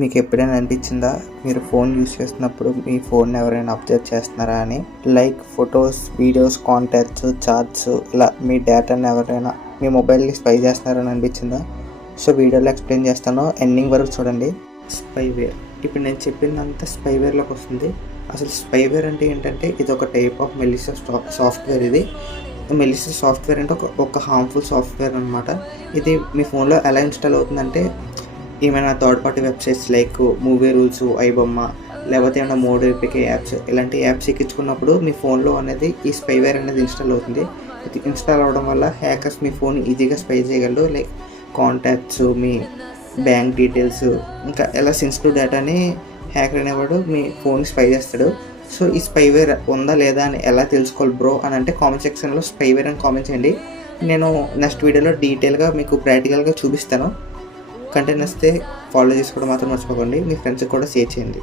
మీకు ఎప్పుడైనా అనిపించిందా మీరు ఫోన్ యూస్ చేస్తున్నప్పుడు మీ ఫోన్ ఎవరైనా అబ్జర్వ్ చేస్తున్నారా అని? Like photos, videos, contacts, chats ఇలా మీ డేటాని ఎవరైనా మీ మొబైల్ని స్పై చేస్తున్నారని అనిపించిందా? సో వీడియోలో ఎక్స్ప్లెయిన్ చేస్తాను, ఎండింగ్ వరకు చూడండి. స్పైవేర్, ఇప్పుడు నేను చెప్పిందంతా స్పైవేర్లోకి వస్తుంది. అసలు స్పైవేర్ అంటే ఏంటంటే ఇది ఒక టైప్ ఆఫ్ మెలిసియస్ సాఫ్ట్వేర్. ఇది మెలిసియస్ సాఫ్ట్వేర్ అంటే ఒక హార్మ్ఫుల్ సాఫ్ట్వేర్ అనమాట. ఇది మీ ఫోన్లో ఎలా ఇన్స్టాల్ అవుతుందంటే ఏమైనా third party websites like movie rules, iBomma, లేకపోతే ఏమైనా మోడ్ ఏపీకే యాప్స్ ఇలాంటి యాప్స్ ఎక్కించుకున్నప్పుడు మీ ఫోన్లో అనేది ఈ స్పైవేర్ అనేది ఇన్స్టాల్ అవుతుంది. ఇది ఇన్స్టాల్ అవ్వడం వల్ల హ్యాకర్స్ మీ ఫోన్ ఈజీగా స్పై చేయగలరు. లైక్ కాంటాక్ట్స్, మీ బ్యాంక్ డీటెయిల్స్, ఇంకా ఎలా సెన్సిటివ్ డేటాని హ్యాకర్ అనేవాడు మీ ఫోన్ స్పై చేస్తాడు. సో ఈ స్పైవేర్ ఉందా లేదా అని ఎలా తెలుసుకోవాలి బ్రో అని అంటే కామెంట్ సెక్షన్లో స్పైవేర్ అని కామెంట్ చేయండి. నేను నెక్స్ట్ వీడియోలో డీటెయిల్గా మీకు ప్రాక్టికల్గా చూపిస్తాను. కంటెంట్ వస్తే ఫాలో చేసుకోవడం మాత్రం మర్చిపోకండి. మీ ఫ్రెండ్స్కి కూడా షేర్ చేయండి.